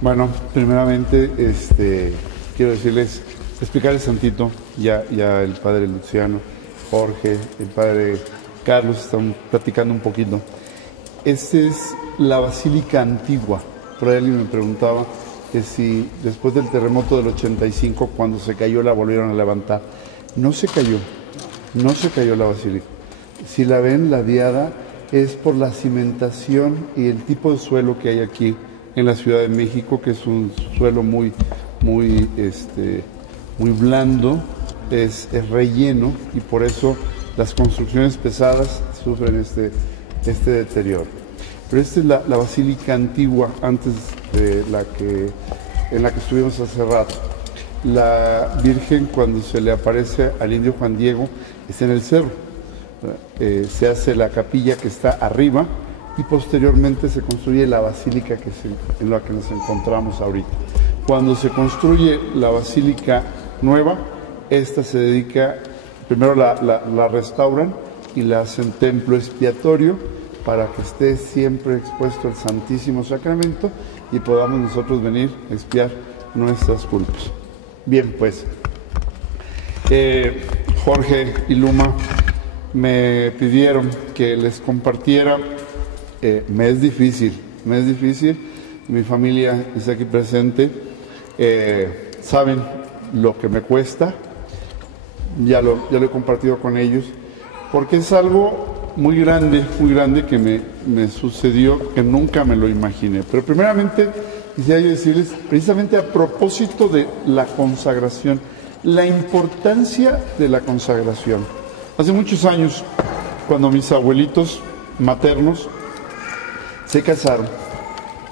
Bueno, primeramente, quiero decirles, explicarles tantito, ya el padre Luciano, Jorge, el padre Carlos están platicando un poquito. Esta es la Basílica Antigua. Por ahí alguien me preguntaba que si después del terremoto del 85, cuando se cayó, la volvieron a levantar. No se cayó la basílica. Si la ven ladeada, es por la cimentación y el tipo de suelo que hay aquí en la Ciudad de México, que es un suelo muy blando, es relleno, y por eso las construcciones pesadas sufren este deterioro. Pero esta es la Basílica Antigua, antes de en la que estuvimos hace rato. La Virgen, cuando se le aparece al indio Juan Diego, está en el cerro. Se hace la capilla que está arriba y posteriormente se construye la basílica en la que nos encontramos ahorita. Cuando se construye la basílica nueva, esta se dedica, primero la restauran y la hacen templo expiatorio para que esté siempre expuesto el Santísimo Sacramento y podamos nosotros venir a expiar nuestras culpas. Bien, pues, Jorge y Luma me pidieron que les compartiera. Me es difícil, mi familia está aquí presente, saben lo que me cuesta, ya lo he compartido con ellos, porque es algo muy grande que me sucedió, que nunca me lo imaginé. Pero primeramente quisiera yo decirles, precisamente a propósito de la consagración, la importancia de la consagración. Hace muchos años, cuando mis abuelitos maternos se casaron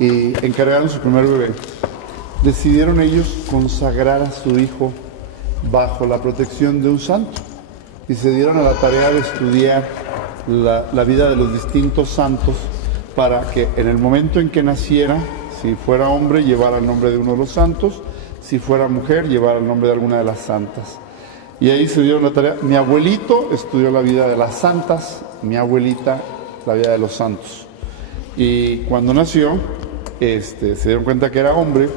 y encargaron su primer bebé, decidieron ellos consagrar a su hijo bajo la protección de un santo y se dieron a la tarea de estudiar la vida de los distintos santos para que en el momento en que naciera, si fuera hombre, llevara el nombre de uno de los santos, si fuera mujer, llevara el nombre de alguna de las santas. Y ahí se dieron la tarea. Mi abuelito estudió la vida de las santas, mi abuelita la vida de los santos. Y cuando nació, se dieron cuenta que era hombre,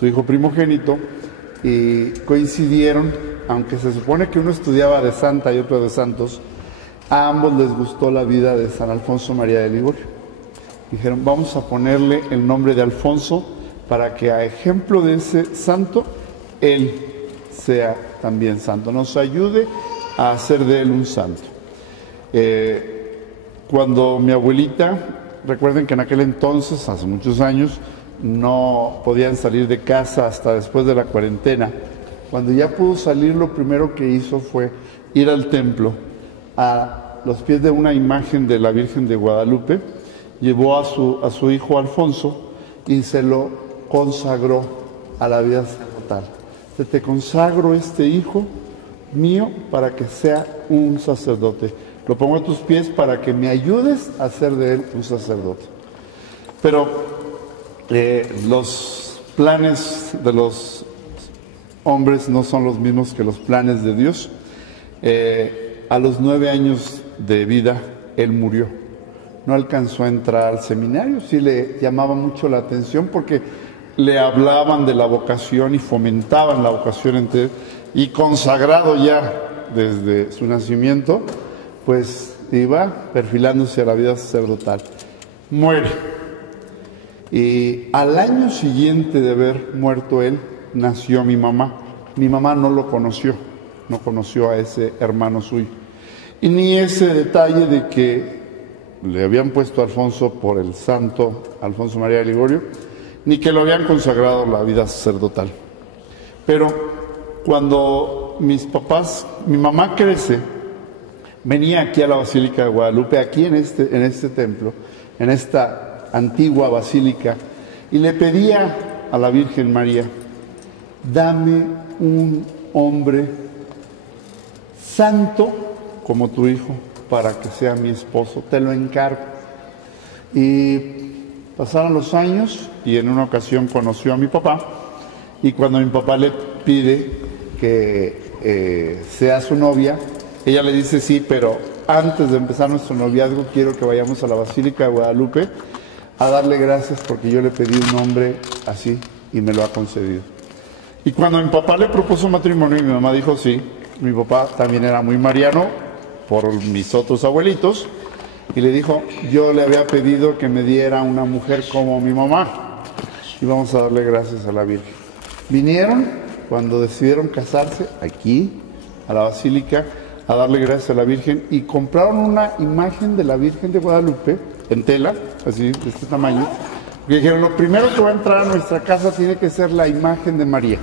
su hijo primogénito, y coincidieron, aunque se supone que uno estudiaba de santa y otro de santos, a ambos les gustó la vida de San Alfonso María de Ligorio. Dijeron, vamos a ponerle el nombre de Alfonso para que a ejemplo de ese santo, él sea también santo, nos ayude a hacer de él un santo. Cuando mi abuelita, recuerden que en aquel entonces, hace muchos años, no podían salir de casa hasta después de la cuarentena. Cuando ya pudo salir, lo primero que hizo fue ir al templo, a los pies de una imagen de la Virgen de Guadalupe, llevó a su hijo Alfonso y se lo consagró a la vida sacerdotal. Te consagro este hijo mío para que sea un sacerdote. Lo pongo a tus pies para que me ayudes a hacer de él un sacerdote. Pero los planes de los hombres no son los mismos que los planes de Dios. A los 9 años de vida, él murió. No alcanzó a entrar al seminario, sí le llamaba mucho la atención porque le hablaban de la vocación y fomentaban la vocación entre él, y consagrado ya desde su nacimiento, pues iba perfilándose a la vida sacerdotal. Muere. Y al año siguiente de haber muerto él, nació mi mamá. Mi mamá no lo conoció, no conoció a ese hermano suyo. Y ni ese detalle de que le habían puesto a Alfonso por el santo Alfonso María de Ligorio, ni que lo habían consagrado la vida sacerdotal. Pero cuando mi mamá crece, venía aquí a la Basílica de Guadalupe, aquí en este templo, en esta antigua basílica, y le pedía a la Virgen María, dame un hombre santo como tu hijo para que sea mi esposo, te lo encargo. Y pasaron los años y en una ocasión conoció a mi papá, y cuando mi papá le pide que sea su novia, ella le dice sí, pero antes de empezar nuestro noviazgo quiero que vayamos a la Basílica de Guadalupe a darle gracias porque yo le pedí un hombre así y me lo ha concedido. Y cuando mi papá le propuso matrimonio y mi mamá dijo sí, mi papá también era muy mariano por mis otros abuelitos, y le dijo, yo le había pedido que me diera una mujer como mi mamá, y vamos a darle gracias a la Virgen. Vinieron cuando decidieron casarse aquí, a la Basílica, a darle gracias a la Virgen, y compraron una imagen de la Virgen de Guadalupe, en tela, así, de este tamaño, porque dijeron, lo primero que va a entrar a nuestra casa tiene que ser la imagen de María.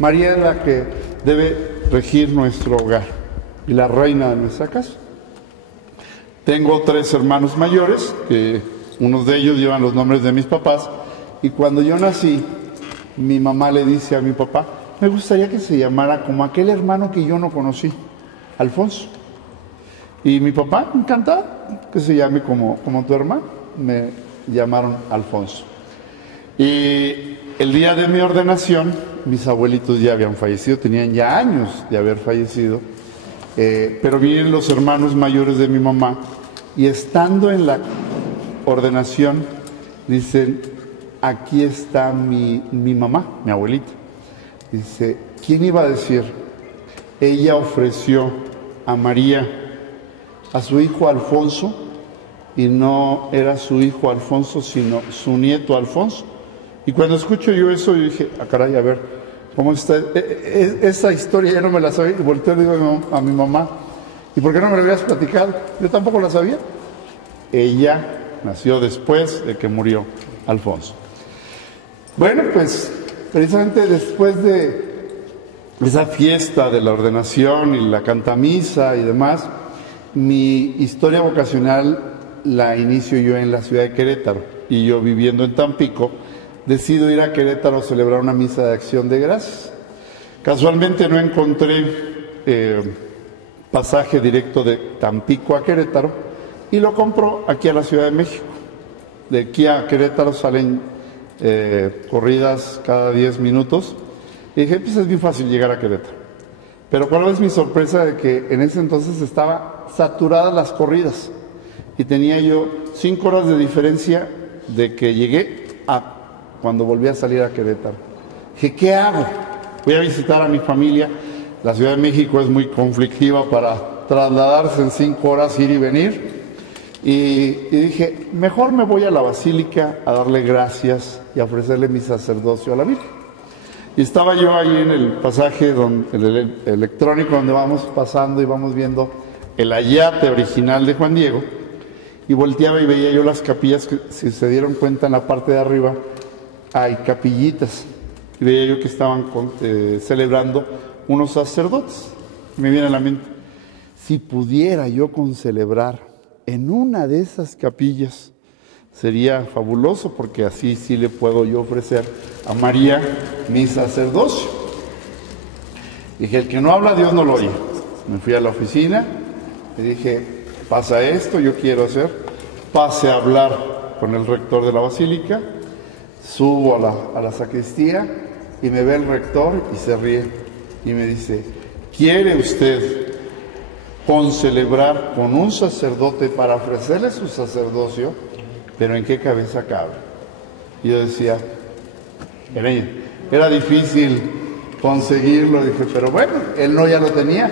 María es la que debe regir nuestro hogar y la reina de nuestra casa. Tengo 3 hermanos mayores, que unos de ellos llevan los nombres de mis papás, y cuando yo nací, mi mamá le dice a mi papá, me gustaría que se llamara como aquel hermano que yo no conocí, Alfonso. Y mi papá, encantado, que se llame como tu hermano, me llamaron Alfonso. Y el día de mi ordenación, mis abuelitos ya habían fallecido, tenían ya años de haber fallecido, pero vienen los hermanos mayores de mi mamá, y estando en la ordenación, dicen, aquí está mi mamá, mi abuelita. Dice, ¿quién iba a decir? Ella ofreció a María, a su hijo Alfonso, y no era su hijo Alfonso, sino su nieto Alfonso. Y cuando escucho yo eso, yo dije, caray, a ver, ¿cómo está? Esa historia ya no me la sabía. Y volteo y digo a mi mamá, ¿y por qué no me la habías platicado? Yo tampoco la sabía. Ella nació después de que murió Alfonso. Bueno, pues precisamente después de esa fiesta de la ordenación y la cantamisa y demás, mi historia vocacional la inicio yo en la ciudad de Querétaro, y yo viviendo en Tampico, decido ir a Querétaro a celebrar una misa de acción de gracias. Casualmente no encontré pasaje directo de Tampico a Querétaro, y lo compro aquí a la Ciudad de México. De aquí a Querétaro salen corridas cada 10 minutos, y dije, pues es bien fácil llegar a Querétaro. Pero cuál es mi sorpresa de que en ese entonces estaba saturadas las corridas, y tenía yo 5 horas de diferencia de que llegué a cuando volví a salir a Querétaro. Dije, ¿qué hago? Voy a visitar a mi familia. La Ciudad de México es muy conflictiva para trasladarse en 5 horas, ir y venir. Y dije, mejor me voy a la Basílica a darle gracias y a ofrecerle mi sacerdocio a la Virgen. Y estaba yo ahí en el pasaje el electrónico donde vamos pasando y vamos viendo el ayate original de Juan Diego, y volteaba y veía yo las capillas, que si se dieron cuenta en la parte de arriba hay capillitas, y veía yo que estaban celebrando unos sacerdotes. Me viene a la mente, si pudiera yo concelebrar en una de esas capillas, sería fabuloso, porque así sí le puedo yo ofrecer a María mi sacerdocio. Dije, el que no habla, Dios no lo oye. Me fui a la oficina, le dije, pasa esto, yo quiero hacer, pase a hablar con el rector de la Basílica, subo a la sacristía, y me ve el rector y se ríe, y me dice, ¿quiere usted concelebrar con un sacerdote para ofrecerle su sacerdocio? Pero ¿en qué cabeza cabe? Y yo decía, era difícil conseguirlo. Dije, pero bueno, él no ya lo tenía.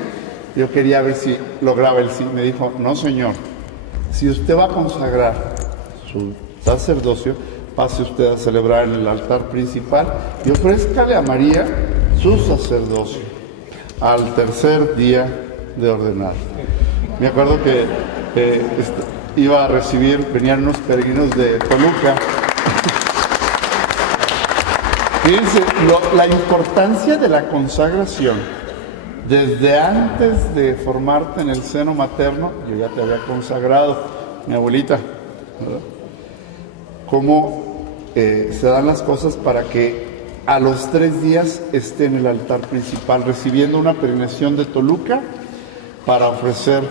Yo quería ver si lograba el sí. Me dijo, no señor, si usted va a consagrar su sacerdocio, pase usted a celebrar en el altar principal y ofrézcale a María su sacerdocio al tercer día de ordenar. Me acuerdo que iba a recibir, venían unos peregrinos de Toluca. Fíjense, la importancia de la consagración. Desde antes de formarte en el seno materno, yo ya te había consagrado, mi abuelita, ¿verdad? Cómo se dan las cosas para que a los 3 días esté en el altar principal, recibiendo una peregrinación de Toluca para ofrecer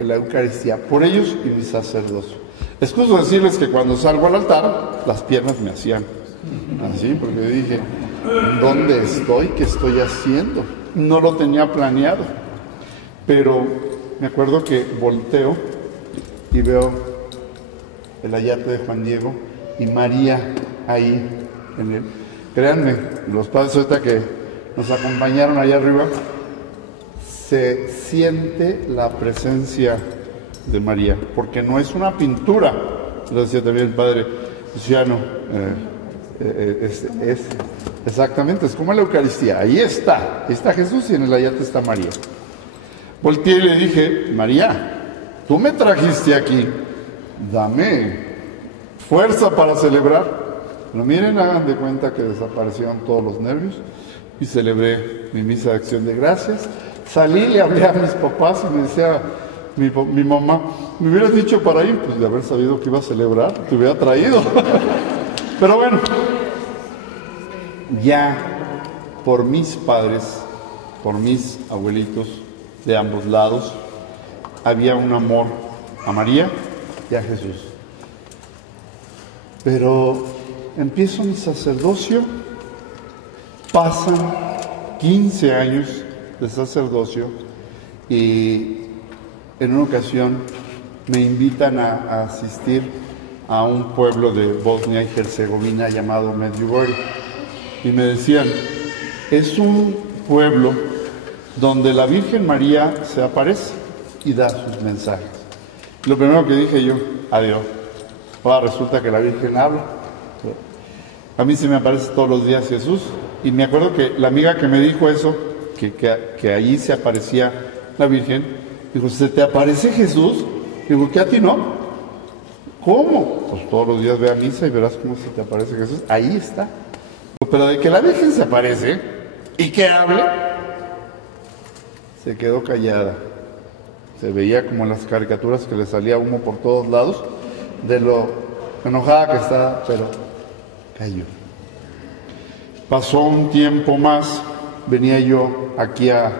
la Eucaristía por ellos y mi sacerdocio. Excuso decirles que cuando salgo al altar, las piernas me hacían así, porque dije, ¿dónde estoy? ¿Qué estoy haciendo? No lo tenía planeado, pero me acuerdo que volteo y veo el ayate de Juan Diego y María ahí en él. créanme, los padres ahorita que nos acompañaron allá arriba, se siente la presencia de María, porque no es una pintura, lo decía también el padre Luciano, exactamente, es como la Eucaristía, ahí está Jesús y en el ayate está María. Volteé y le dije, María, tú me trajiste aquí, dame fuerza para celebrar. Pero miren, hagan de cuenta que desaparecieron todos los nervios y celebré mi misa de acción de gracias. Salí, le hablé a mis papás y me decía mi mamá, me hubieras dicho para ir, pues de haber sabido que iba a celebrar, te hubiera traído. Pero bueno, ya por mis padres, por mis abuelitos de ambos lados, había un amor a María y a Jesús. Pero empiezo mi sacerdocio, pasan 15 años de sacerdocio y en una ocasión me invitan a asistir a un pueblo de Bosnia y Herzegovina llamado Medjugorje y me decían, es un pueblo donde la Virgen María se aparece y da sus mensajes. Lo primero que dije yo, adiós. Ahora resulta que la Virgen habla. A mí se me aparece todos los días Jesús. Y me acuerdo que la amiga que me dijo eso, que allí se aparecía la Virgen, dijo, ¿se te aparece Jesús? Digo, ¿qué a ti no? ¿Cómo? Pues todos los días ve a misa y verás cómo se te aparece Jesús. Ahí está. Pero de que la Virgen se aparece y que hable, se quedó callada. Se veía como en las caricaturas que le salía humo por todos lados, de lo enojada que estaba, pero cayó. Pasó un tiempo más, venía yo aquí a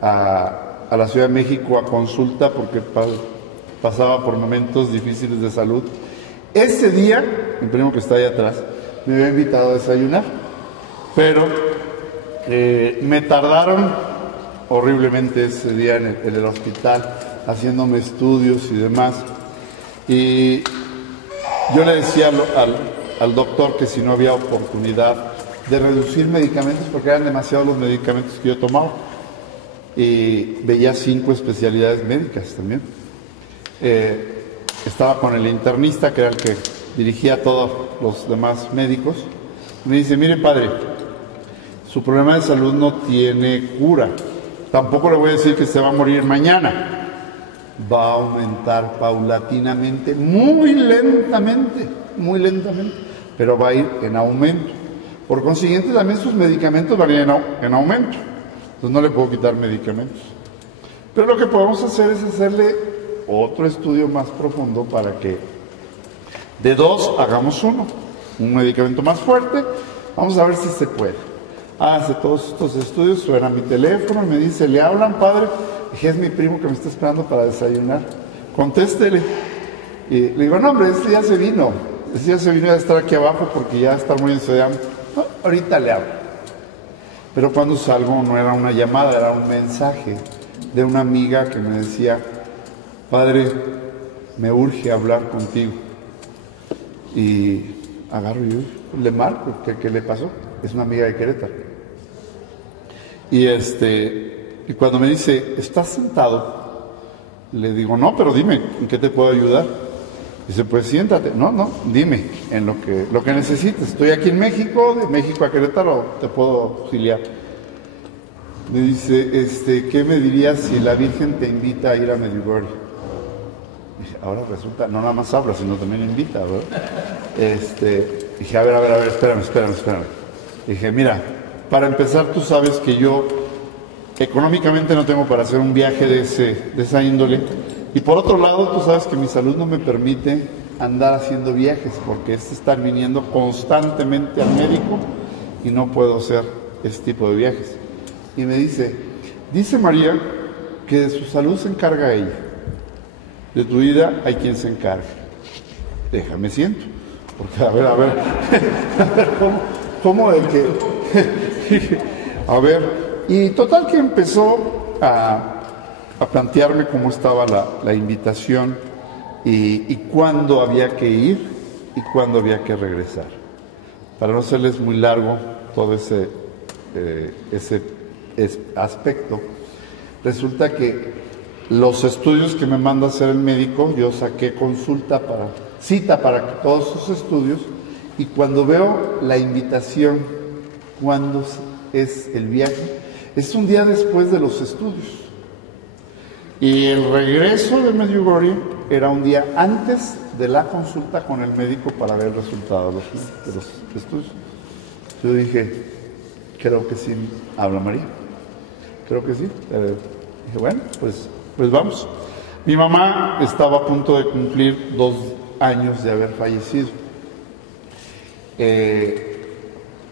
la Ciudad de México a consulta porque pasaba por momentos difíciles de salud. Ese día, mi primo que está ahí atrás, me había invitado a desayunar, pero me tardaron horriblemente ese día en el hospital, haciéndome estudios y demás. Y yo le decía al doctor que si no había oportunidad de reducir medicamentos, porque eran demasiados los medicamentos que yo tomaba. Y veía 5 especialidades médicas también. Estaba con el internista, que era el que dirigía a todos los demás médicos. Me dice, mire padre, su problema de salud no tiene cura. Tampoco le voy a decir que se va a morir mañana. Va a aumentar paulatinamente, muy lentamente, pero va a ir en aumento. Por consiguiente, también sus medicamentos van a ir en aumento. Entonces no le puedo quitar medicamentos. Pero lo que podemos hacer es hacerle otro estudio más profundo para que de 2 hagamos uno. Un medicamento más fuerte. Vamos a ver si se puede. Hace todos estos estudios, suena a mi teléfono y me dice, ¿le hablan, padre? Dije, es mi primo que me está esperando para desayunar. Contéstele. Y le digo, no, hombre, este ya se vino. Este ya se vino a estar aquí abajo porque ya está muy de hambre. No, ahorita le hablo. Pero cuando salgo no era una llamada, era un mensaje de una amiga que me decía, padre, me urge hablar contigo. Y agarro yo, le marco, ¿qué le pasó? Es una amiga de Querétaro. Y cuando me dice, ¿estás sentado? Le digo, no, pero dime, ¿en qué te puedo ayudar? Dice, pues siéntate. No, dime, en lo que necesites. Estoy aquí en México, de México a Querétaro, te puedo auxiliar. Me dice, ¿qué me dirías si la Virgen te invita a ir a Medjugorje? Ahora resulta, no nada más habla, sino también invita, ¿verdad? Dije, a ver, espérame. Dije, mira, para empezar, tú sabes que yo económicamente no tengo para hacer un viaje de esa índole. Y por otro lado, tú sabes que mi salud no me permite andar haciendo viajes, porque es estar viniendo constantemente al médico y no puedo hacer ese tipo de viajes. Y me dice María que de su salud se encarga ella. De tu vida hay quien se encargue. Déjame siento. Porque, a ver, ¿cómo de que? A ver, y total que empezó a plantearme cómo estaba la invitación y cuándo había que ir y cuándo había que regresar. para no hacerles muy largo todo ese aspecto, resulta que los estudios que me manda a hacer el médico, yo saqué cita para todos esos estudios, y cuando veo la invitación, cuando es el viaje, es un día después de los estudios. Y el regreso de Medjugorje era un día antes de la consulta con el médico para ver el resultado de los estudios. Yo dije, creo que sí habla María. Creo que sí. Dije, bueno, pues vamos. Mi mamá estaba a punto de cumplir 2 años de haber fallecido.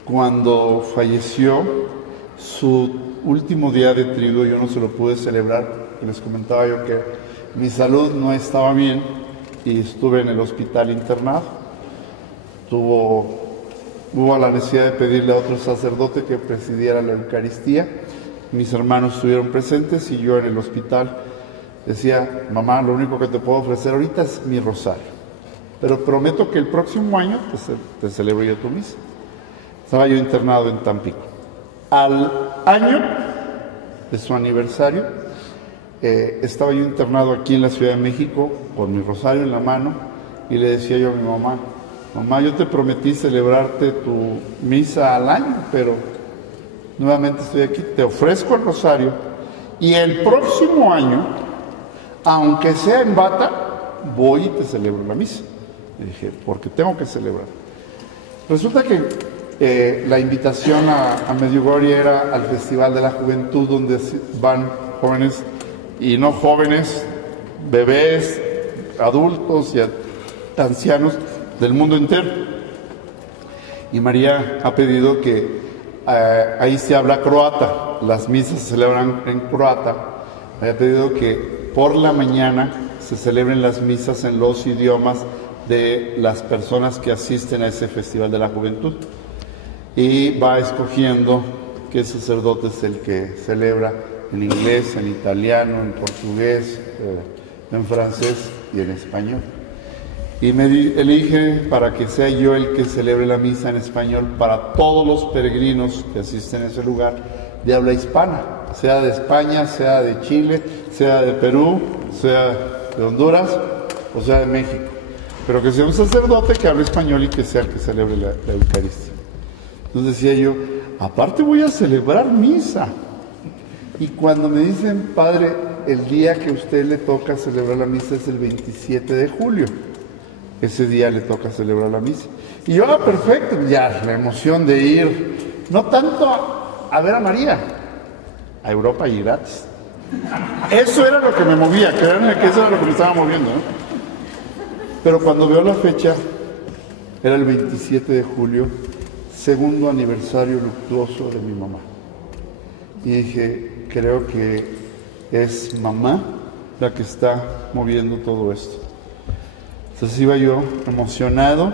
Cuando falleció, su último día de triduo yo no se lo pude celebrar. Les comentaba yo que mi salud no estaba bien y estuve en el hospital internado. Hubo la necesidad de pedirle a otro sacerdote que presidiera la Eucaristía. Mis hermanos estuvieron presentes y yo en el hospital decía, mamá, lo único que te puedo ofrecer ahorita es mi rosario, pero prometo que el próximo año te celebro yo tu misa. Estaba yo internado en Tampico. Al año de su aniversario, estaba yo internado aquí en la Ciudad de México con mi rosario en la mano y le decía yo a mi mamá, mamá, yo te prometí celebrarte tu misa al año, pero nuevamente estoy aquí, te ofrezco el rosario y el próximo año, aunque sea en bata, voy y te celebro la misa. Y dije, porque tengo que celebrar. Resulta que la invitación a Medjugorje era al Festival de la Juventud, donde van jóvenes y no jóvenes, bebés, adultos y ancianos del mundo entero. Y María ha pedido que ahí se habla croata, las misas se celebran en croata. Me ha pedido que por la mañana se celebren las misas en los idiomas de las personas que asisten a ese Festival de la Juventud. Y va escogiendo qué sacerdote es el que celebra en inglés, en italiano, en portugués, en francés y en español. Y me elige para que sea yo el que celebre la misa en español para todos los peregrinos que asisten a ese lugar de habla hispana, sea de España, sea de Chile, sea de Perú, sea de Honduras o sea de México, pero que sea un sacerdote que hable español y que sea el que celebre la Eucaristía. Entonces decía yo, aparte voy a celebrar misa. Y cuando me dicen, padre, el día que a usted le toca celebrar la misa es el 27 de julio. Ese día le toca celebrar la misa. Y yo, perfecto, ya, la emoción de ir, no tanto a ver a María, a Europa y gratis. Eso era lo que me movía, créanme que eso era lo que me estaba moviendo, ¿no? Pero cuando veo la fecha, era el 27 de julio, segundo aniversario luctuoso de mi mamá. Y dije, creo que es mamá la que está moviendo todo esto. Entonces iba yo emocionado.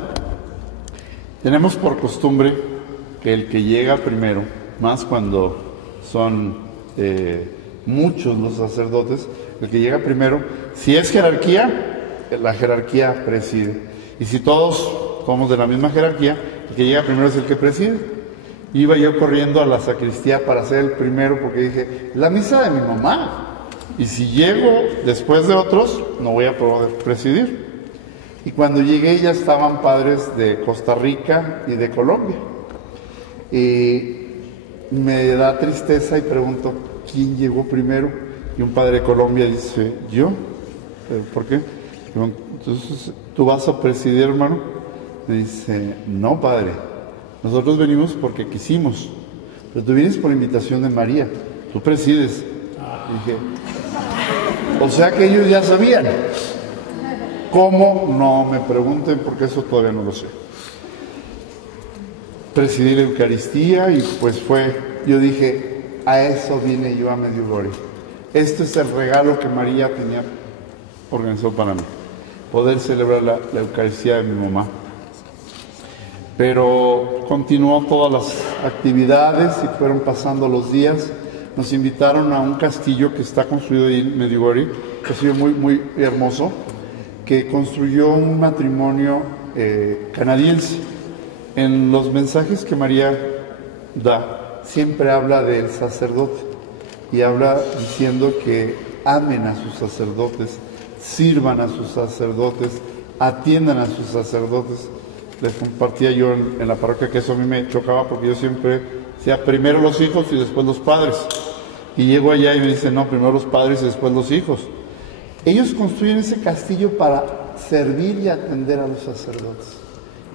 Tenemos por costumbre que el que llega primero, más cuando son muchos los sacerdotes, el que llega primero, si es jerarquía, la jerarquía preside. Y si todos somos de la misma jerarquía, el que llega primero es el que preside. Iba yo corriendo a la sacristía para ser el primero porque dije, la misa de mi mamá. Y si llego después de otros, no voy a poder presidir. Y cuando llegué ya estaban padres de Costa Rica y de Colombia. Y me da tristeza y pregunto, ¿quién llegó primero? Y un padre de Colombia dice, ¿yo? ¿Por qué? Digo, entonces, ¿tú vas a presidir, hermano? Me dice, no, padre, nosotros venimos porque quisimos, pero tú vienes por invitación de María, tú presides. Dije, o sea que ellos ya sabían. ¿Cómo? No me pregunten porque eso todavía no lo sé. Presidí la Eucaristía y pues yo dije, a eso vine yo a Medjugorje. Este es el regalo que María tenía organizado para mí, poder celebrar la Eucaristía de mi mamá. Pero continuó todas las actividades y fueron pasando los días. Nos invitaron a un castillo que está construido ahí en Medjugorje, un castillo muy, muy hermoso, que construyó un matrimonio canadiense. En los mensajes que María da, siempre habla del sacerdote y habla diciendo que amen a sus sacerdotes, sirvan a sus sacerdotes, atiendan a sus sacerdotes. Les compartía yo en la parroquia que eso a mí me chocaba porque yo siempre decía primero los hijos y después los padres. Y llego allá y me dicen, no, primero los padres y después los hijos. Ellos construyen ese castillo para servir y atender a los sacerdotes.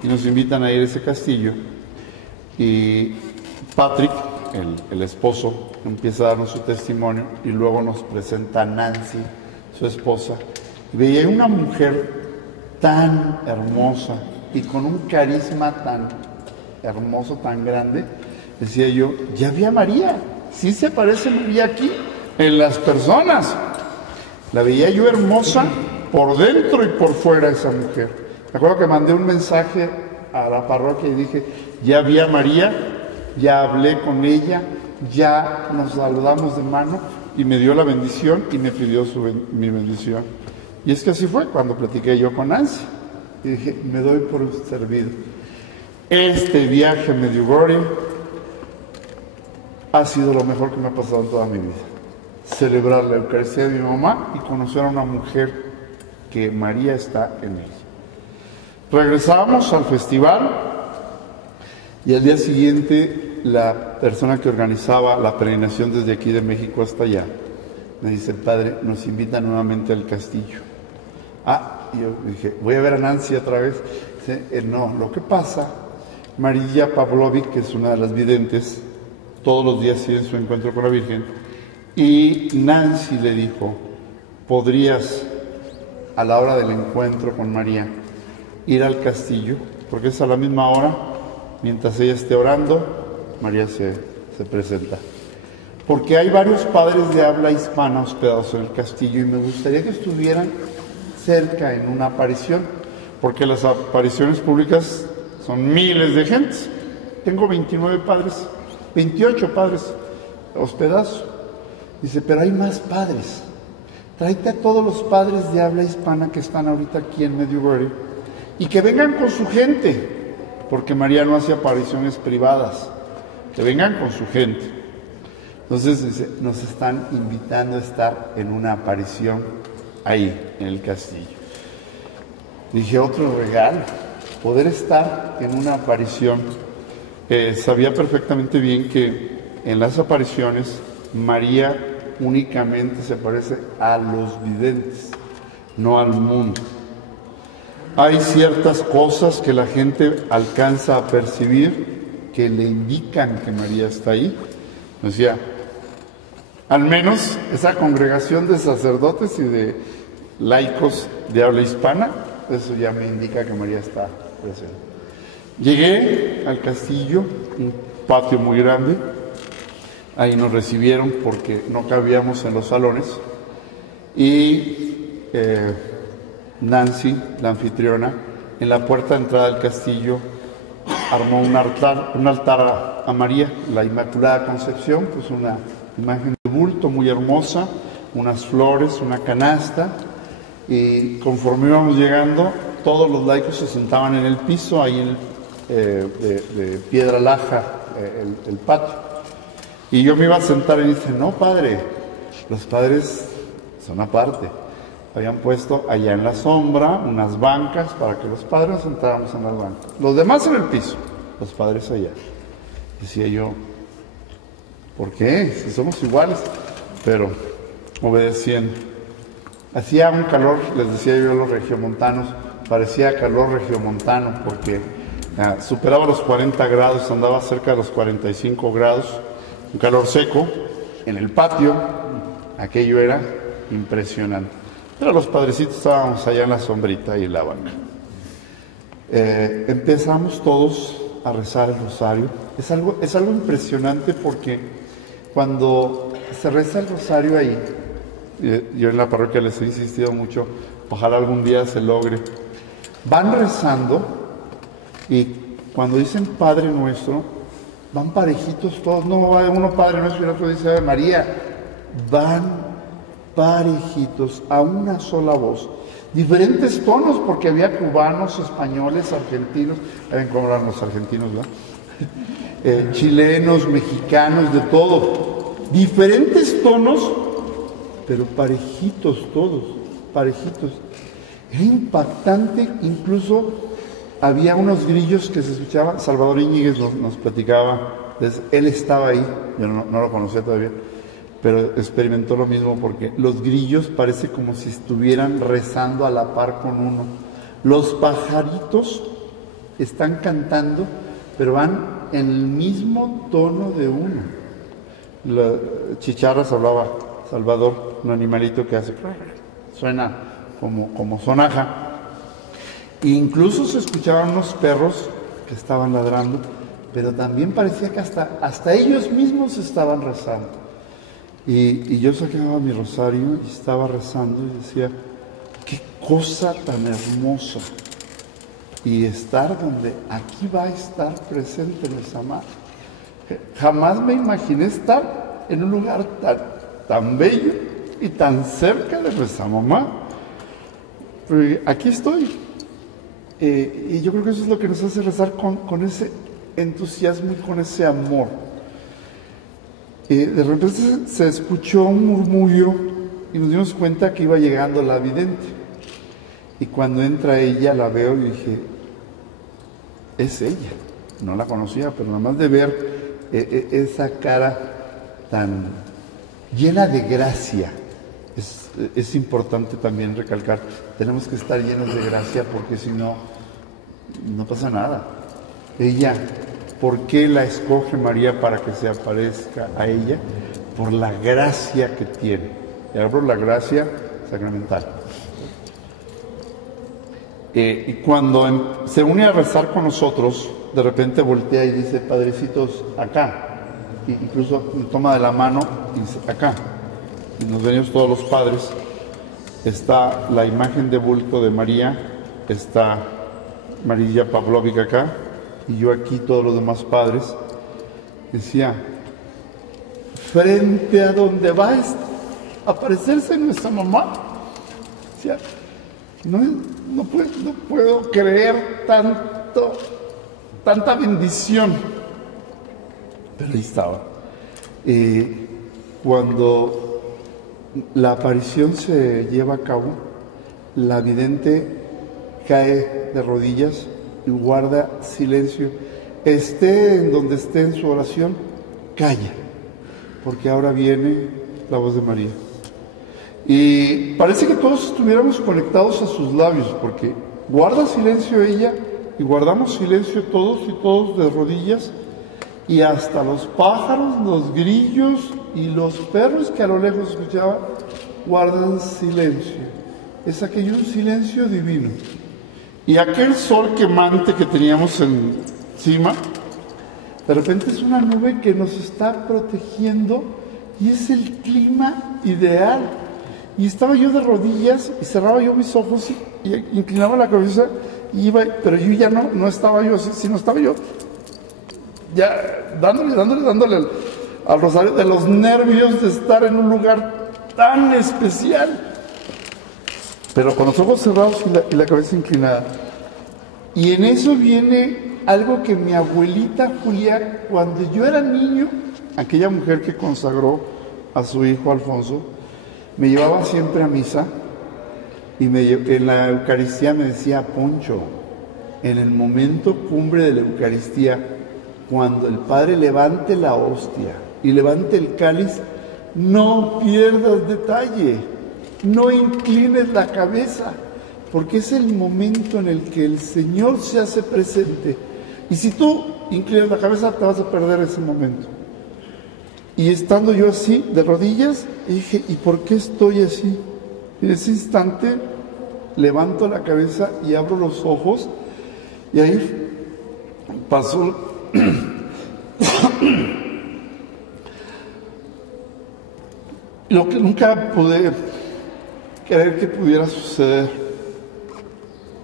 Y nos invitan a ir a ese castillo. Y Patrick, el esposo, empieza a darnos su testimonio y luego nos presenta a Nancy, su esposa. Y veía una mujer tan hermosa y con un carisma tan hermoso, tan grande. Decía yo, ya vi a María. Sí se parece María aquí, en las personas. La veía yo hermosa por dentro y por fuera esa mujer. Me acuerdo que mandé un mensaje a la parroquia y dije, ya vi a María, ya hablé con ella, ya nos saludamos de mano y me dio la bendición y me pidió mi bendición. Y es que así fue cuando platiqué yo con Nancy. Y dije, me doy por servido. Este viaje a Medjugorje ha sido lo mejor que me ha pasado en toda mi vida. Celebrar la Eucaristía de mi mamá y conocer a una mujer que María está en ella. Regresamos al festival y al día siguiente la persona que organizaba la peregrinación desde aquí de México hasta allá me dice, padre, nos invita nuevamente al castillo. Y yo dije, voy a ver a Nancy otra vez. Dice, no, lo que pasa, María Pavlovic, que es una de las videntes, todos los días tiene su encuentro con la Virgen, y Nancy le dijo, ¿podrías a la hora del encuentro con María ir al castillo? Porque es a la misma hora, mientras ella esté orando, María se presenta. Porque hay varios padres de habla hispana hospedados en el castillo y me gustaría que estuvieran cerca en una aparición, porque las apariciones públicas son miles de gentes. Tengo 29 padres, 28 padres hospedados. Dice, pero hay más padres. Tráete a todos los padres de habla hispana que están ahorita aquí en Medjugorje y que vengan con su gente, porque María no hace apariciones privadas, que vengan con su gente. Entonces dice, nos están invitando a estar en una aparición ahí, en el castillo. Dije, otro regalo, poder estar en una aparición. Sabía perfectamente bien que en las apariciones María únicamente se parece a los videntes, no al mundo. Hay ciertas cosas que la gente alcanza a percibir que le indican que María está ahí. Decía, al menos esa congregación de sacerdotes y de laicos de habla hispana, eso ya me indica que María está presente. Llegué al castillo, un patio muy grande. Ahí nos recibieron porque no cabíamos en los salones. Y Nancy, la anfitriona, en la puerta de entrada del castillo armó un altar a María, la Inmaculada Concepción, pues una imagen de bulto muy hermosa, unas flores, una canasta. Y conforme íbamos llegando, todos los laicos se sentaban en el piso, ahí en de piedra laja, el patio. Y yo me iba a sentar y dice, no, padre, los padres son aparte. Habían puesto allá en la sombra unas bancas para que los padres nos sentáramos en las bancas. Los demás en el piso, los padres allá. Decía yo, ¿por qué? Si somos iguales. Pero obedeciendo. Hacía un calor, les decía yo a los regiomontanos, parecía calor regiomontano porque superaba los 40 grados, andaba cerca de los 45 grados. Un calor seco, en el patio, aquello era impresionante. Pero los padrecitos estábamos allá en la sombrita y en la banca. Empezamos todos a rezar el rosario. Es algo impresionante porque cuando se reza el rosario ahí, yo en la parroquia les he insistido mucho, ojalá algún día se logre. Van rezando y cuando dicen Padre Nuestro, van parejitos todos, no va uno Padre Nuestro y el otro dice Ave María, van parejitos, a una sola voz. diferentes tonos, porque había cubanos, españoles, argentinos, ¿saben cómo eran los argentinos, verdad? Chilenos, mexicanos, de todo, diferentes tonos, pero parejitos todos, parejitos. Era impactante, incluso había unos grillos que se escuchaban. Salvador Íñiguez nos platicaba, él estaba ahí, yo no lo conocía todavía, pero experimentó lo mismo, porque los grillos parece como si estuvieran rezando a la par con uno. Los pajaritos están cantando, pero van en el mismo tono de uno. Chicharras hablaba Salvador, un animalito que hace, suena como sonaja. E incluso se escuchaban unos perros que estaban ladrando, pero también parecía que hasta ellos mismos estaban rezando. Y yo sacaba mi rosario y estaba rezando y decía, qué cosa tan hermosa. Y estar donde aquí va a estar presente nuestra madre. Jamás me imaginé estar en un lugar tan bello y tan cerca de nuestra mamá. Pero aquí estoy. Y yo creo que eso es lo que nos hace rezar con ese entusiasmo y con ese amor. De repente se escuchó un murmullo y nos dimos cuenta que iba llegando la vidente. Y cuando entra ella, la veo y dije, es ella. No la conocía, pero nada más de ver esa cara tan llena de gracia. Es importante también recalcar, tenemos que estar llenos de gracia, porque si no, no pasa nada. Ella, ¿por qué la escoge María para que se aparezca a ella? Por la gracia que tiene. Y hablo la gracia sacramental. Y cuando se une a rezar con nosotros, de repente voltea y dice, padrecitos, acá. Y incluso toma de la mano y dice, acá. Y nos venimos todos los padres. Está la imagen de bulto de María, está Marilla Pavlovic acá, y yo aquí, todos los demás padres. Decía, frente a donde va a aparecerse nuestra mamá, decía, no puedo creer tanta bendición. Pero ahí estaba. Cuando la aparición se lleva a cabo, la vidente cae de rodillas y guarda silencio. Esté en donde esté en su oración, calla, porque ahora viene la voz de María. Y parece que todos estuviéramos conectados a sus labios, porque guarda silencio ella y guardamos silencio todos y todos de rodillas, y hasta los pájaros, los grillos y los perros que a lo lejos escuchaban guardan silencio. Es aquello un silencio divino. Y aquel sol quemante que teníamos encima, de repente es una nube que nos está protegiendo y es el clima ideal. Y estaba yo de rodillas y cerraba yo mis ojos y inclinaba la cabeza y iba, pero yo ya no estaba yo así, sino estaba yo ya dándole al rosario, de los nervios de estar en un lugar tan especial, pero con los ojos cerrados y la cabeza inclinada. Y en eso viene algo que mi abuelita Julia, cuando yo era niño, aquella mujer que consagró a su hijo Alfonso, me llevaba siempre a misa y en la Eucaristía me decía, Poncho, en el momento cumbre de la Eucaristía, cuando el Padre levante la hostia y levante el cáliz, no pierdas detalle, no inclines la cabeza, porque es el momento en el que el Señor se hace presente. Y si tú inclinas la cabeza, te vas a perder ese momento. Y estando yo así, de rodillas, dije, ¿y por qué estoy así? Y en ese instante levanto la cabeza y abro los ojos, y ahí pasó lo que nunca pude creer que pudiera suceder.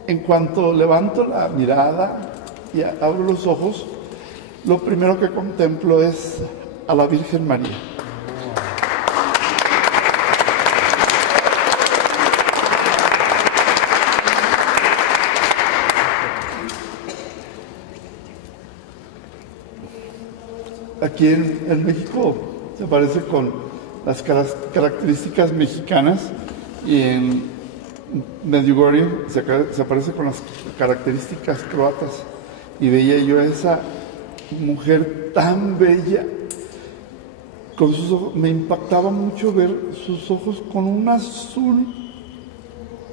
En cuanto levanto la mirada y abro los ojos, lo primero que contemplo es a la Virgen María. aquí en México se aparece con las características mexicanas y en Medjugorje se aparece con las características croatas. Y veía yo a esa mujer tan bella, con sus ojos, me impactaba mucho ver sus ojos con un azul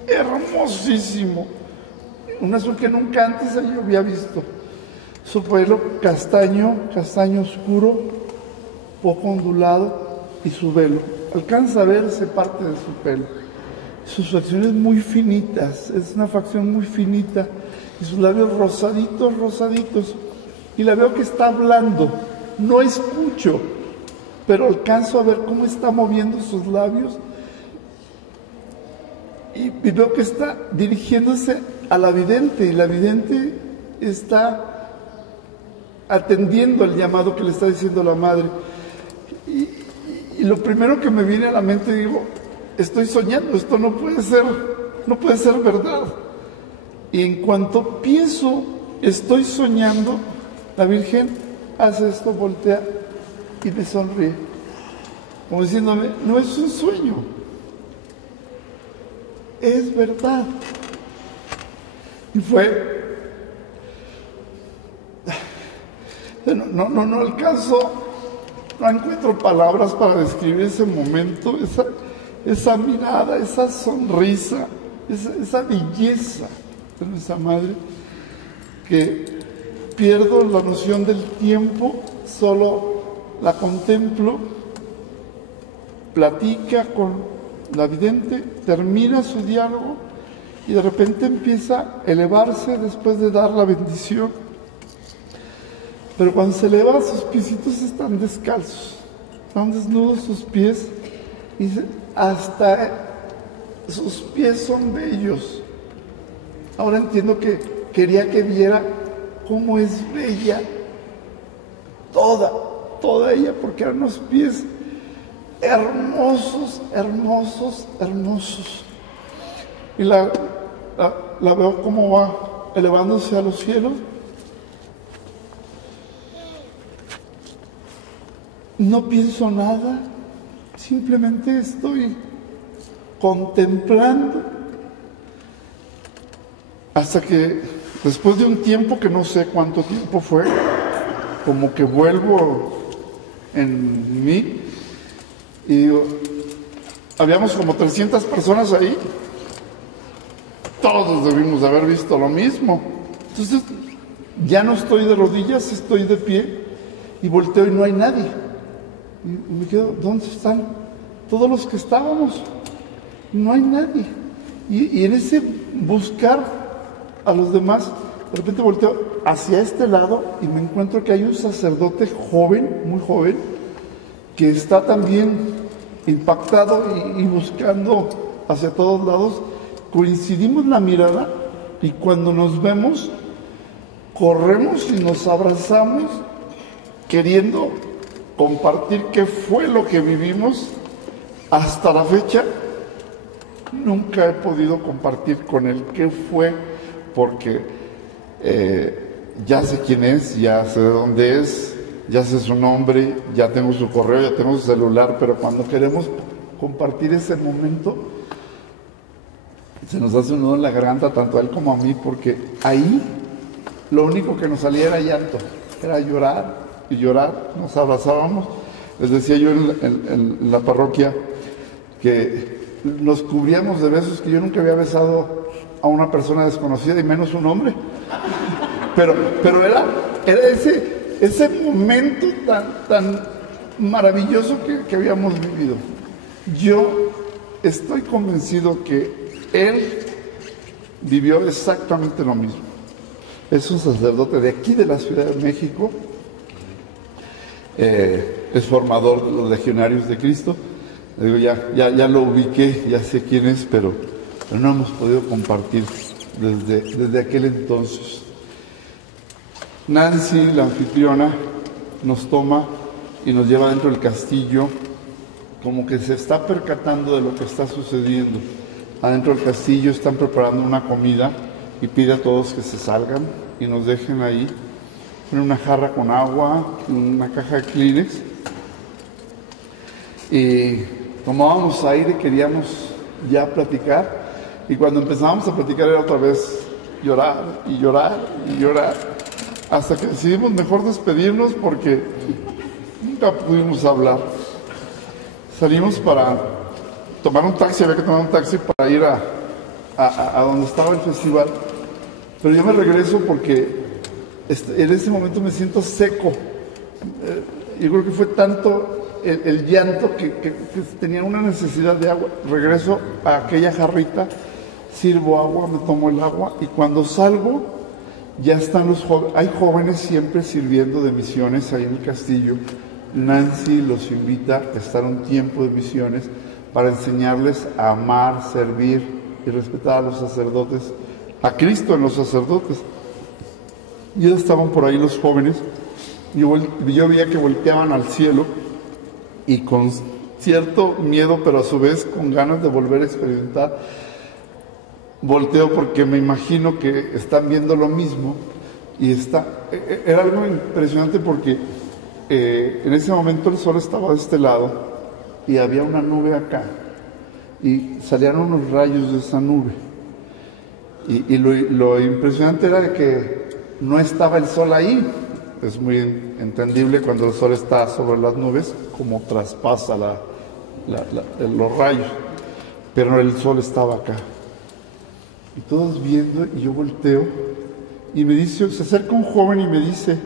hermosísimo, un azul que nunca antes yo había visto. Su pelo castaño oscuro, poco ondulado, y su velo. Alcanza a verse parte de su pelo. Sus facciones muy finitas, es una facción muy finita, y sus labios rosaditos. Y la veo que está hablando, no escucho, pero alcanzo a ver cómo está moviendo sus labios. Y veo que está dirigiéndose a la vidente, y la vidente está atendiendo el llamado que le está diciendo la madre. Y lo primero que me viene a la mente, digo, estoy soñando, esto no puede ser verdad. Y en cuanto pienso, estoy soñando, la Virgen hace esto, voltea y me sonríe, como diciéndome, no es un sueño, es verdad. Y fue, no alcanzo, no encuentro palabras para describir ese momento, esa mirada, esa sonrisa, esa belleza de nuestra madre, que pierdo la noción del tiempo, solo la contemplo, platica con la vidente, termina su diálogo y de repente empieza a elevarse después de dar la bendición. Pero cuando se eleva, sus piecitos están descalzos, están desnudos sus pies, y hasta sus pies son bellos. Ahora entiendo que quería que viera cómo es bella toda ella, porque eran unos pies hermosos. Y la veo cómo va elevándose a los cielos. No pienso nada, simplemente estoy contemplando, hasta que después de un tiempo, que no sé cuánto tiempo fue, como que vuelvo en mí y digo, habíamos como 300 personas ahí, todos debimos de haber visto lo mismo. Entonces ya no estoy de rodillas, estoy de pie y volteo y no hay nadie. Y me quedo, ¿dónde están todos los que estábamos? No hay nadie. Y en ese buscar a los demás, de repente volteo hacia este lado y me encuentro que hay un sacerdote joven, muy joven, que está también impactado y buscando hacia todos lados. Coincidimos la mirada y cuando nos vemos, corremos y nos abrazamos, queriendo compartir qué fue lo que vivimos. Hasta la fecha nunca he podido compartir con él qué fue, porque ya sé quién es, ya sé de dónde es, ya sé su nombre, ya tengo su correo, ya tengo su celular, pero cuando queremos compartir ese momento, se nos hace un nudo en la garganta, tanto a él como a mí, porque ahí lo único que nos salía era llanto, era llorar y llorar, nos abrazábamos. Les decía yo en la parroquia que nos cubríamos de besos, que yo nunca había besado a una persona desconocida y menos un hombre, pero era ese momento tan maravilloso que habíamos vivido. Yo estoy convencido que él vivió exactamente lo mismo. Es un sacerdote de aquí, de la Ciudad de México, es formador de los Legionarios de Cristo. Digo, ya lo ubiqué, ya sé quién es, pero no hemos podido compartir desde aquel entonces. Nancy, la anfitriona, nos toma y nos lleva dentro del castillo, como que se está percatando de lo que está sucediendo. Adentro del castillo están preparando una comida y pide a todos que se salgan y nos dejen ahí. en una jarra con agua, una caja de Kleenex, y tomábamos aire, queríamos ya platicar, y cuando empezábamos a platicar era otra vez llorar y llorar y llorar, hasta que decidimos mejor despedirnos porque nunca pudimos hablar. Salimos para tomar un taxi, había que tomar un taxi para ir a donde estaba el festival, pero yo me regreso porque en ese momento me siento seco. Yo creo que fue tanto el llanto que tenía una necesidad de agua. Regreso a aquella jarrita, sirvo agua, me tomo el agua, y cuando salgo ya están los jóvenes. Hay jóvenes siempre sirviendo de misiones ahí en el castillo. Nancy los invita a estar un tiempo de misiones para enseñarles a amar, servir y respetar a los sacerdotes, a Cristo en los sacerdotes. Ya estaban por ahí los jóvenes, yo veía que volteaban al cielo, y con cierto miedo, pero a su vez con ganas de volver a experimentar, volteo porque me imagino que están viendo lo mismo, y era algo impresionante porque en ese momento el sol estaba de este lado y había una nube acá, y salían unos rayos de esa nube, y lo impresionante era de que no estaba el sol ahí. Es muy entendible cuando el sol está sobre las nubes, como traspasa los rayos, pero el sol estaba acá. Y todos viendo, y yo volteo, y me dice, se acerca un joven y me dice,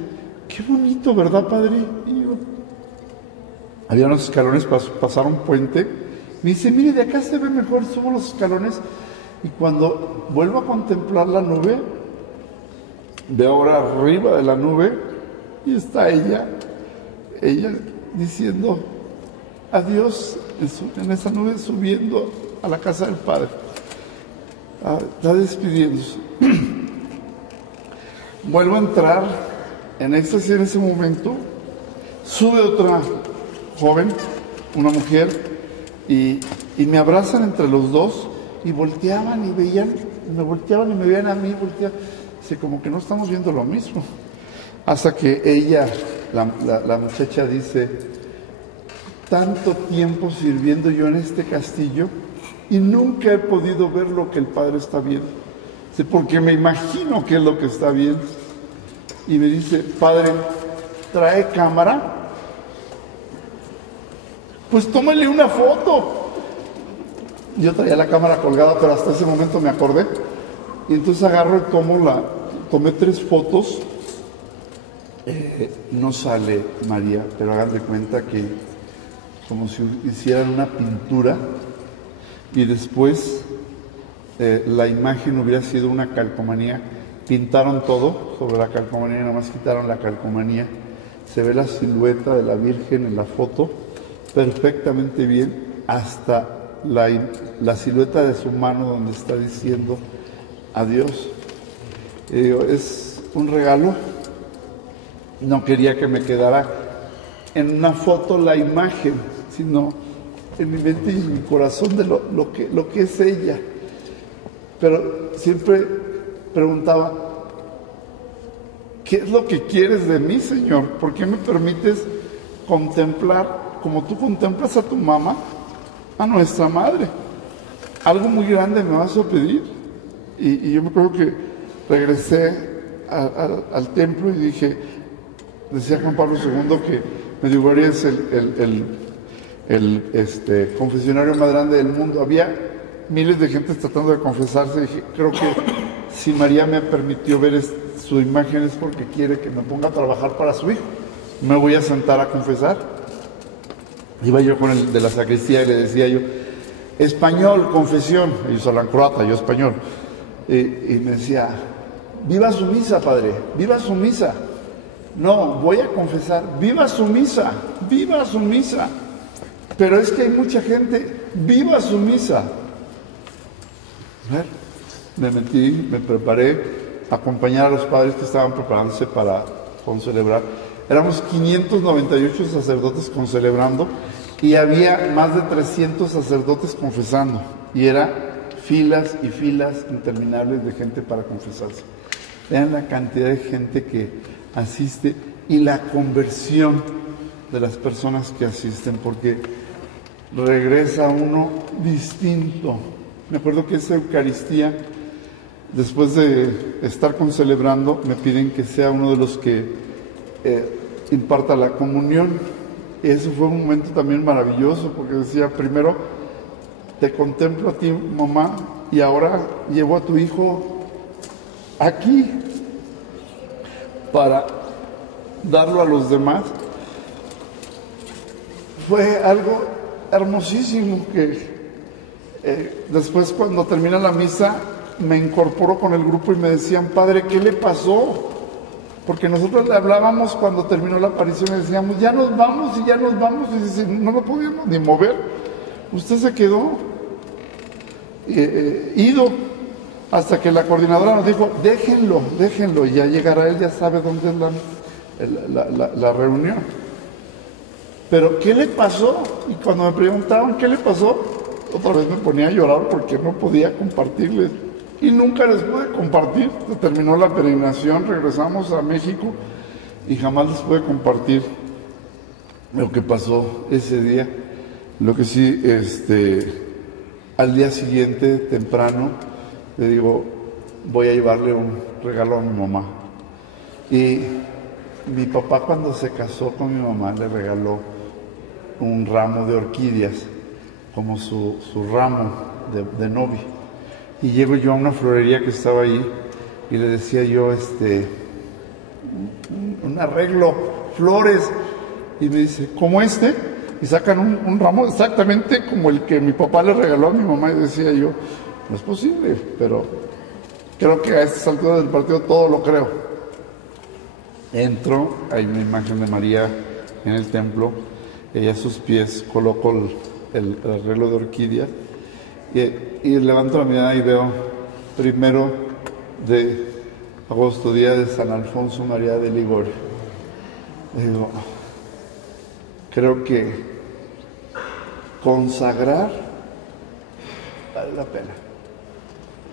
qué bonito, ¿verdad, padre? Y yo, había unos escalones para pasar un puente. Me dice, mire, de acá se ve mejor, subo los escalones. Y cuando vuelvo a contemplar la nube, veo ahora arriba de la nube, y está ella diciendo adiós en esa nube, subiendo a la casa del Padre. Está despidiéndose. Vuelvo a entrar en éxtasis en ese momento. Sube otra joven, una mujer, y me abrazan entre los dos, y volteaban y veían, me veían a mí, Dice, como que no estamos viendo lo mismo. Hasta que ella, la muchacha, dice, tanto tiempo sirviendo yo en este castillo y nunca he podido ver lo que el Padre está viendo. Dice, porque me imagino que es lo que está viendo. Y me dice, Padre, ¿trae cámara? Pues tómale una foto. Yo traía la cámara colgada, pero hasta ese momento me acordé. Y entonces agarro y tomé 3 fotos. No sale María, pero hagan de cuenta que como si hicieran una pintura, y después la imagen hubiera sido una calcomanía. Pintaron todo sobre la calcomanía, nada más quitaron la calcomanía. Se ve la silueta de la Virgen en la foto perfectamente bien, hasta la silueta de su mano donde está diciendo adiós. Es un regalo. No quería que me quedara en una foto la imagen, sino en mi mente y en mi corazón de lo que es ella. Pero siempre preguntaba, ¿qué es lo que quieres de mí, Señor? ¿Por qué me permites contemplar, como tú contemplas a tu mamá, a nuestra madre? Algo muy grande me vas a pedir. Y yo me acuerdo que regresé al templo y dije, decía Juan Pablo II que Medjugorje es el confesionario más grande del mundo. Había miles de gente tratando de confesarse. Dije, creo que si María me permitió ver su imagen es porque quiere que me ponga a trabajar para su hijo. Me voy a sentar a confesar. Iba yo con el de la sacristía y le decía yo, español, confesión. Ellos hablan croata, yo español. Y me decía, viva su misa, padre, viva su misa. No, voy a confesar, viva su misa, viva su misa. Pero es que hay mucha gente, viva su misa. Me metí, me preparé a acompañar a los padres que estaban preparándose para concelebrar. Éramos 598 sacerdotes concelebrando y había más de 300 sacerdotes confesando. Y era filas y filas interminables de gente para confesarse. Vean la cantidad de gente que asiste y la conversión de las personas que asisten, porque regresa uno distinto. Me acuerdo que esa Eucaristía, después de estar celebrando, me piden que sea uno de los que imparta la comunión. Y eso fue un momento también maravilloso, porque decía, primero te contemplo a ti, mamá, y ahora llevo a tu hijo aquí para darlo a los demás. Fue algo hermosísimo que después, cuando termina la misa, me incorporo con el grupo y me decían, padre, ¿qué le pasó? Porque nosotros le hablábamos cuando terminó la aparición y decíamos, ya nos vamos, y dice, no lo podíamos ni mover. Usted se quedó ido hasta que la coordinadora nos dijo, déjenlo, y ya llegará él, ya sabe dónde es la reunión. Pero, ¿qué le pasó? Y cuando me preguntaban qué le pasó, otra vez me ponía a llorar porque no podía compartirles. Y nunca les pude compartir. Se terminó la peregrinación, regresamos a México y jamás les pude compartir lo que pasó ese día. Lo que sí, al día siguiente, temprano, le digo, voy a llevarle un regalo a mi mamá. Y mi papá, cuando se casó con mi mamá, le regaló un ramo de orquídeas, como su ramo de novia. Y llego yo a una florería que estaba ahí y le decía yo, un arreglo, flores, y me dice, ¿cómo este? Y sacan un ramo exactamente como el que mi papá le regaló a mi mamá, y decía yo, no es posible, pero creo que a estas alturas del partido todo lo creo. Entro, hay una imagen de María en el templo, ella a sus pies coloco el arreglo de orquídea, y levanto la mirada y veo 1 de agosto, día de San Alfonso María de Ligorio. Digo, creo que consagrar vale la pena.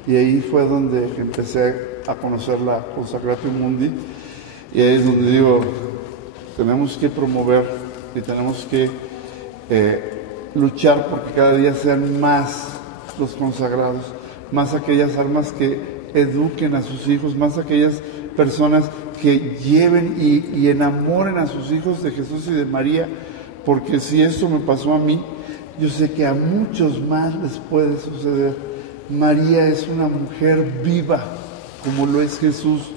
Y ahí fue donde empecé a conocer la Consacratio Mundi, y ahí es donde digo, tenemos que promover y tenemos que luchar porque cada día sean más los consagrados, más aquellas almas que eduquen a sus hijos, más aquellas personas que lleven y enamoren a sus hijos de Jesús y de María, porque si esto me pasó a mí, yo sé que a muchos más les puede suceder. María es una mujer viva, como lo es Jesús,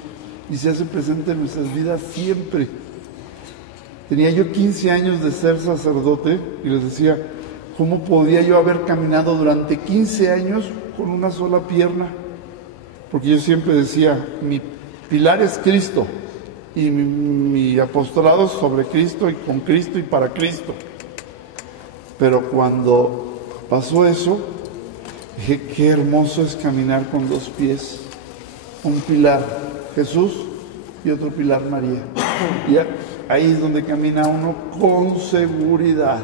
y se hace presente en nuestras vidas siempre. Tenía yo 15 años de ser sacerdote y les decía, ¿cómo podía yo haber caminado durante 15 años con una sola pierna? Porque yo siempre decía, mi pilar es Cristo, y mi apostolado es sobre Cristo y con Cristo y para Cristo. Pero cuando pasó eso, dije, qué hermoso es caminar con 2 pies, un pilar Jesús y otro pilar María. Y ahí es donde camina uno con seguridad.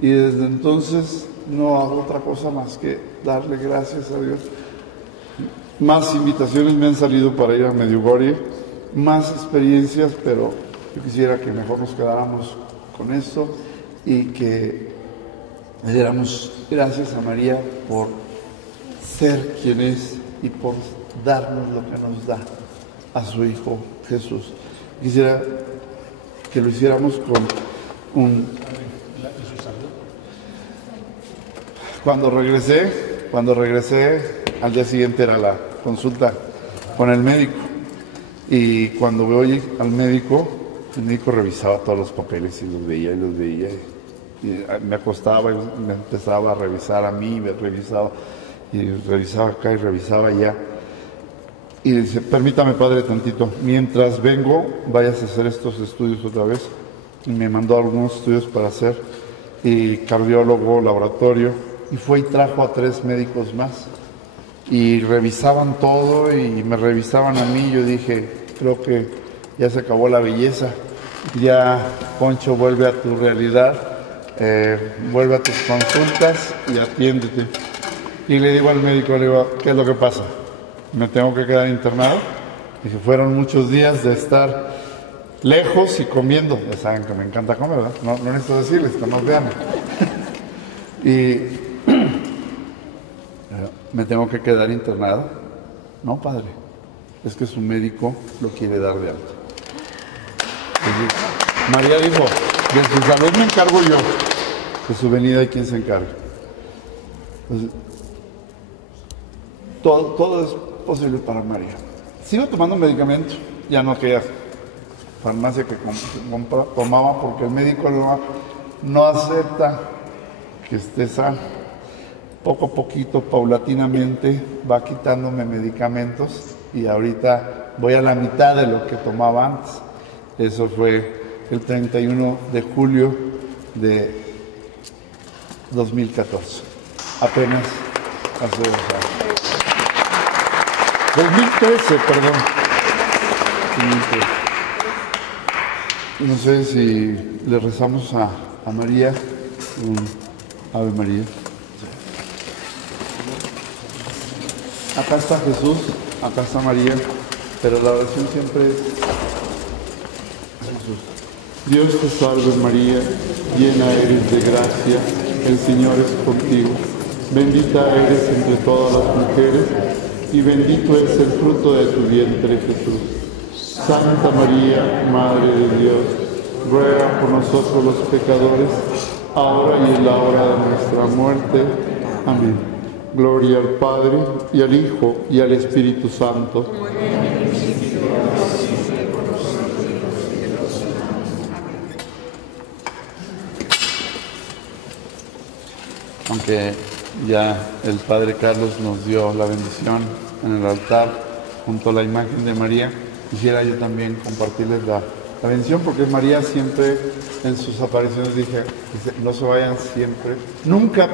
Y desde entonces no hago otra cosa más que darle gracias a Dios. Más invitaciones me han salido para ir a Medjugorje, más experiencias, pero yo quisiera que mejor nos quedáramos con esto y que le diéramos gracias a María por ser quien es y por darnos lo que nos da a su Hijo Jesús. Quisiera que lo hiciéramos con un... Cuando regresé, al día siguiente era la consulta con el médico. Y cuando voy al médico, el médico revisaba todos los papeles y los veía. Y me acostaba y me empezaba a revisar a mí, me revisaba acá y revisaba allá. Y dice, permítame, padre, tantito, mientras vengo, vayas a hacer estos estudios otra vez. Y me mandó algunos estudios para hacer, y cardiólogo, laboratorio, y fue y trajo a 3 médicos más. Y revisaban todo y me revisaban a mí. Yo dije, creo que ya se acabó la belleza. Ya, Poncho, vuelve a tu realidad, vuelve a tus consultas y atiéndete. Y le digo al médico, le digo, ¿qué es lo que pasa? ¿Me tengo que quedar internado? Dije, fueron muchos días de estar lejos y comiendo. Ya saben que me encanta comer, ¿verdad? No necesito decirles, que nos vean. Y me tengo que quedar internado. No, padre, es que su médico lo quiere dar de alta. Entonces, María dijo, de su salud me encargo yo, de su venida hay quien se encargue. Entonces, todo es posible para María. Sigo tomando medicamento, ya no aquella farmacia que tomaba porque el médico no acepta que esté sano. Poco a poquito, paulatinamente, va quitándome medicamentos y ahorita voy a la mitad de lo que tomaba antes. Eso fue el 31 de julio de 2014, apenas hace 2 años. 2013, perdón. 2013. No sé si le rezamos a María un Ave María. Acá está Jesús, acá está María, pero la oración siempre es Jesús. Dios te salve María, llena eres de gracia, el Señor es contigo. Bendita eres entre todas las mujeres y bendito es el fruto de tu vientre Jesús. Santa María, Madre de Dios, ruega por nosotros los pecadores, ahora y en la hora de nuestra muerte. Amén. Gloria al Padre, y al Hijo, y al Espíritu Santo. Aunque ya el Padre Carlos nos dio la bendición en el altar junto a la imagen de María, quisiera yo también compartirles la bendición, porque María siempre en sus apariciones dice, no se vayan nunca,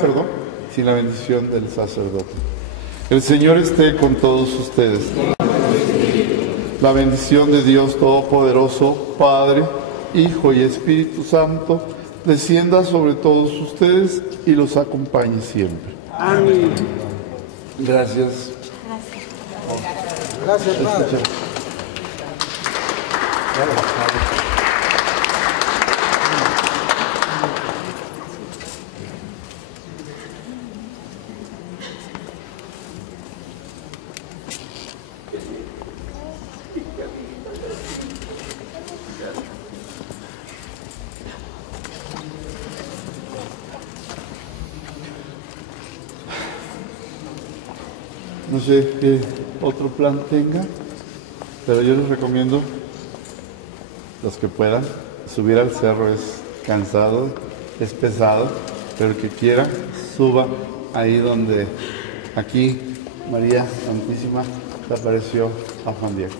sin la bendición del sacerdote. El Señor esté con todos ustedes. La bendición de Dios Todopoderoso, Padre, Hijo y Espíritu Santo, descienda sobre todos ustedes y los acompañe siempre. Amén. Gracias. Gracias, Padre. No sé qué otro plan tenga, pero yo les recomiendo, los que puedan, subir al cerro. Es cansado, es pesado, pero el que quiera, suba ahí donde aquí María Santísima le apareció a Juan Diego.